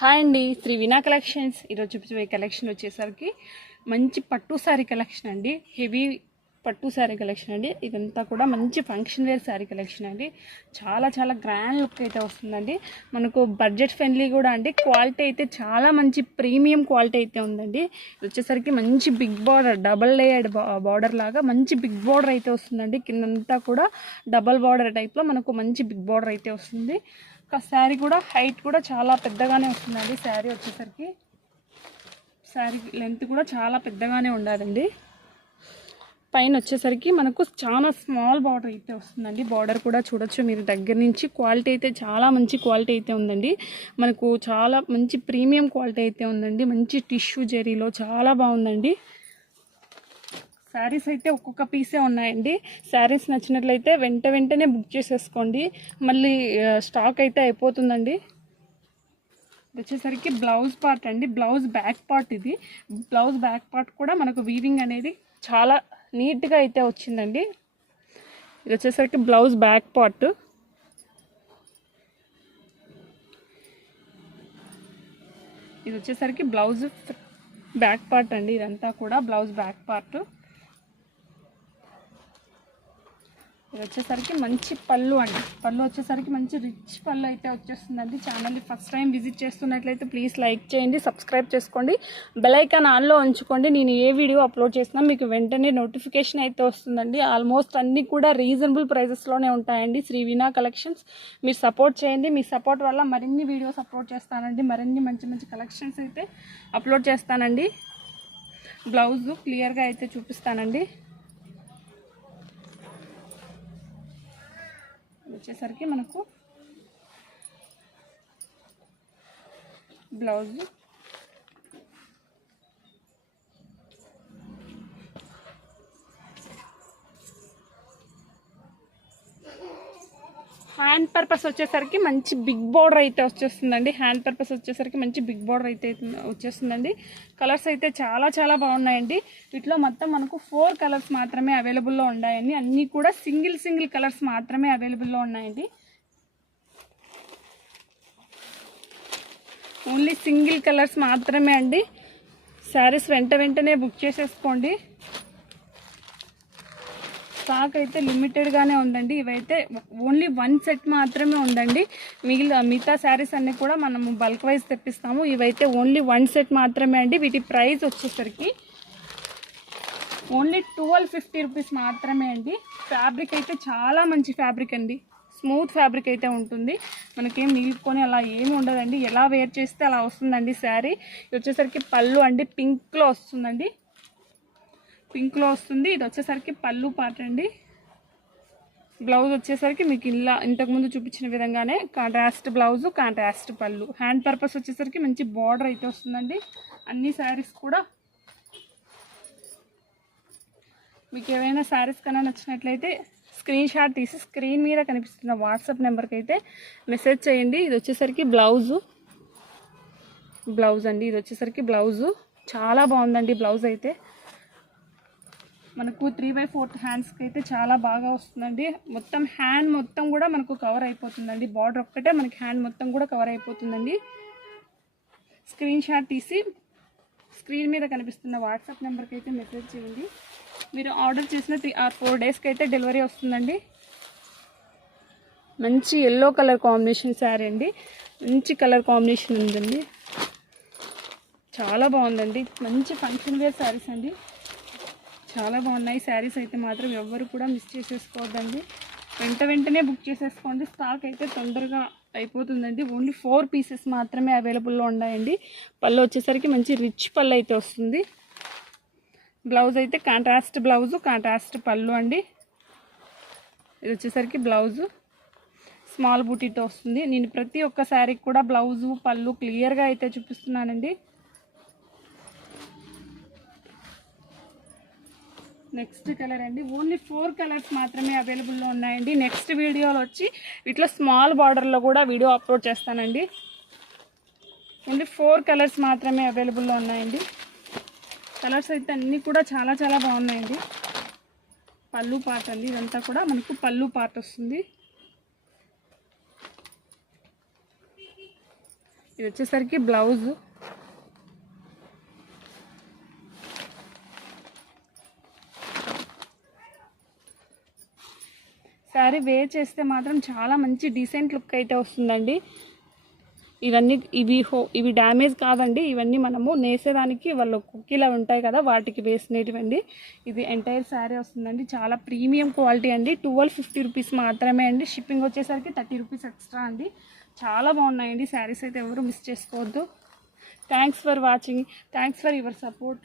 Hi అండి, శ్రీ వినా collections. ఈరోజు చూపించే కలెక్షన్ వచ్చేసరికి మంచి పట్టు శారీ కలెక్షన్ అండి. హెవీ పట్టు శారీ కలెక్షన్ అండి. ఇదంతా కూడా మంచి ఫంక్షన్ వేర్ శారీ కలెక్షన్ అండి. చాలా చాలా గ్రాండ్ లుక్ అయితే వస్తుందండి. మనకు బడ్జెట్ ఫ్రెండ్లీ కూడా అండి. క్వాలిటీ అయితే చాలా మంచి ప్రీమియం క్వాలిటీ అయితే ఉందండి. ఇది వచ్చేసరికి మంచి big border, double layered border లాగా మంచి బిగ్ బార్డర్ అయితే వస్తుందండి. కిందంతా కూడా డబల్ బార్డర్ టైప్లో మనకు మంచి బిగ్ బార్డర్ అయితే వస్తుంది. శారీ కూడా హైట్ కూడా చాలా పెద్దగానే వస్తుందండి. శారీ వచ్చేసరికి శారీ లెంత్ కూడా చాలా పెద్దగానే ఉండదండి. పైన వచ్చేసరికి మనకు చాలా స్మాల్ బార్డర్ అయితే వస్తుందండి. బార్డర్ కూడా చూడొచ్చు మీరు దగ్గర నుంచి. క్వాలిటీ అయితే చాలా మంచి క్వాలిటీ అయితే ఉందండి. మనకు చాలా మంచి ప్రీమియం క్వాలిటీ అయితే ఉందండి. మంచి టిష్యూ జెరీలో చాలా బాగుందండి. శారీస్ అయితే ఒక్కొక్క పీసే ఉన్నాయండి. శారీస్ నచ్చినట్లయితే వెంటనే బుక్ చేసేసుకోండి. మళ్ళీ స్టాక్ అయితే అయిపోతుందండి. ఇది వచ్చేసరికి బ్లౌజ్ పార్ట్ అండి. Blouse back part. ఇది బ్లౌజ్ బ్యాక్ పార్ట్ కూడా మనకు వీవింగ్ అనేది చాలా నీట్గా అయితే వచ్చిందండి. ఇది వచ్చేసరికి బ్లౌజ్ బ్యాక్ పార్ట్. ఇది వచ్చేసరికి బ్లౌజ్ బ్యాక్ పార్ట్ అండి. ఇదంతా కూడా బ్లౌజ్ బ్యాక్ పార్ట్. ఇది వచ్చేసరికి మంచి పళ్ళు అండి. పళ్ళు వచ్చేసరికి మంచి రిచ్ పళ్ళు అయితే వచ్చేస్తుందండి. ఛానల్ని ఫస్ట్ టైం విజిట్ చేస్తున్నట్లయితే ప్లీజ్ లైక్ చేయండి, సబ్స్క్రైబ్ చేసుకోండి, బెల్ ఐకాన్ ఆన్లో ఉంచుకోండి. నేను ఏ వీడియో అప్లోడ్ చేసినా మీకు వెంటనే నోటిఫికేషన్ అయితే వస్తుందండి. ఆల్మోస్ట్ అన్నీ కూడా రీజనబుల్ ప్రైజెస్లోనే ఉంటాయండి. శ్రీ వినా కలెక్షన్స్ మీరు సపోర్ట్ చేయండి. మీ సపోర్ట్ వల్ల మరిన్ని వీడియోస్ అప్లోడ్ చేస్తానండి. మరిన్ని మంచి మంచి కలెక్షన్స్ అయితే అప్లోడ్ చేస్తానండి. బ్లౌజ్ క్లియర్గా అయితే చూపిస్తానండి. వచ్చేసరికి మనకు బ్లౌజ్ హ్యాండ్ పర్పస్ వచ్చేసరికి మంచి బిగ్ బార్డర్ అయితే వచ్చేస్తుందండి. హ్యాండ్ పర్పస్ వచ్చేసరికి మంచి బిగ్ బార్డర్ అయితే వచ్చేస్తుందండి. కలర్స్ అయితే చాలా చాలా బాగున్నాయండి. వీటిలో మొత్తం మనకు 4 కలర్స్ మాత్రమే అవైలబుల్లో ఉన్నాయండి. అన్నీ కూడా సింగిల్ కలర్స్ మాత్రమే అవైలబుల్లో ఉన్నాయండి. ఓన్లీ సింగిల్ కలర్స్ మాత్రమే అండి. శారీస్ వెంటనే బుక్ చేసేసుకోండి. స్టాక్ అయితే లిమిటెడ్గానే ఉందండి. ఇవైతే ఓన్లీ 1 సెట్ మాత్రమే ఉందండి. మిగతా శారీస్ అన్నీ కూడా మనము బల్క్ వైజ్ తెప్పిస్తాము. ఇవైతే ఓన్లీ 1 సెట్ మాత్రమే అండి. వీటి ప్రైస్ వచ్చేసరికి ఓన్లీ 1250 రూపీస్ మాత్రమే అండి. ఫ్యాబ్రిక్ అయితే చాలా మంచి ఫ్యాబ్రిక్ అండి. స్మూత్ ఫ్యాబ్రిక్ అయితే ఉంటుంది. మనకేం నిలుపుకొని అలా ఏమి ఉండదండి. ఎలా వేర్ చేస్తే అలా వస్తుందండి శారీ. ఇది వచ్చేసరికి పళ్ళు అండి. పింక్లో వస్తుందండి. పింక్లో వస్తుంది. ఇది వచ్చేసరికి పళ్ళు పార్ట్ అండి. బ్లౌజ్ వచ్చేసరికి మీకు ఇంతకుముందు చూపించిన విధంగానే కాంట్రాస్ట్ బ్లౌజు, కాంట్రాస్ట్ పళ్ళు. హ్యాండ్ పర్పస్ వచ్చేసరికి మంచి బార్డర్ అయితే వస్తుందండి. అన్ని శారీస్ కూడా మీకు ఏవైనా శారీస్ కన్నా నచ్చినట్లయితే స్క్రీన్ షాట్ తీసి స్క్రీన్ మీద కనిపిస్తున్న వాట్సాప్ నెంబర్కి అయితే మెసేజ్ చేయండి. ఇది వచ్చేసరికి బ్లౌజ్ అండి. ఇది వచ్చేసరికి బ్లౌజు చాలా బాగుందండి. బ్లౌజ్ అయితే మనకు 3/4 హ్యాండ్స్కి అయితే చాలా బాగా వస్తుందండి. మొత్తం హ్యాండ్ మొత్తం కూడా మనకు కవర్ అయిపోతుందండి. బార్డర్ ఒక్కటే మనకి హ్యాండ్ మొత్తం కూడా కవర్ అయిపోతుందండి. స్క్రీన్ షాట్ తీసి స్క్రీన్ మీద కనిపిస్తున్న వాట్సాప్ నెంబర్కి అయితే మెసేజ్ చేయండి. మీరు ఆర్డర్ చేసిన 3 or 4 డేస్కి అయితే డెలివరీ వస్తుందండి. మంచి ఎల్లో కలర్ కాంబినేషన్ శారీ అండి. మంచి కలర్ కాంబినేషన్ ఉందండి. చాలా బాగుందండి. మంచి ఫంక్షన్ వేర్ శారీస్ అండి. చాలా బాగున్నాయి శారీస్ అయితే మాత్రం ఎవ్వరు కూడా మిస్ చేసేసుకోవద్దండి. వెంటనే బుక్ చేసేసుకోండి. స్టాక్ అయితే తొందరగా అయిపోతుందండి. ఓన్లీ 4 పీసెస్ మాత్రమే అవైలబుల్లో ఉన్నాయండి. పళ్ళు వచ్చేసరికి మంచి రిచ్ పళ్ళు అయితే వస్తుంది. బ్లౌజ్ అయితే కాంట్రాస్ట్ బ్లౌజు, కాంట్రాస్ట్ పళ్ళు అండి. ఇది వచ్చేసరికి బ్లౌజు స్మాల్ బూటీతో వస్తుంది. నేను ప్రతి ఒక్క శారీకి కూడా బ్లౌజు పళ్ళు క్లియర్గా అయితే చూపిస్తున్నానండి. నెక్స్ట్ కలర్ అండి. ఓన్లీ 4 కలర్స్ మాత్రమే అవైలబుల్లో ఉన్నాయండి. నెక్స్ట్ వీడియోలో వచ్చి వీటిలో స్మాల్ బార్డర్లో కూడా వీడియో అప్లోడ్ చేస్తానండి. ఓన్లీ 4 కలర్స్ మాత్రమే అవైలబుల్లో ఉన్నాయండి. కలర్స్ అయితే అన్నీ కూడా చాలా చాలా బాగున్నాయండి. పళ్ళు పార్ట్ అండి. ఇదంతా కూడా మనకు పళ్ళు పార్ట్ వస్తుంది. ఇది వచ్చేసరికి బ్లౌజ్. శారీ వేర్ చేస్తే మాత్రం చాలా మంచి డీసెంట్ లుక్ అయితే వస్తుందండి. ఇవి డ్యామేజ్ కాదండి, ఇవన్నీ మనము నేసేదానికి వాళ్ళు కుక్కీలా ఉంటాయి కదా వాటికి వేసినటువంటి. ఇది ఎంటైర్ శారీ వస్తుందండి, చాలా ప్రీమియం క్వాలిటీ అండి. 1250 రూపీస్ మాత్రమే అండి. షిప్పింగ్ వచ్చేసరికి 30 రూపీస్ ఎక్స్ట్రా అండి. చాలా బాగున్నాయండి శారీస్ అయితే, ఎవరు మిస్ చేసుకోవద్దు. Thanks for watching, thanks for your support.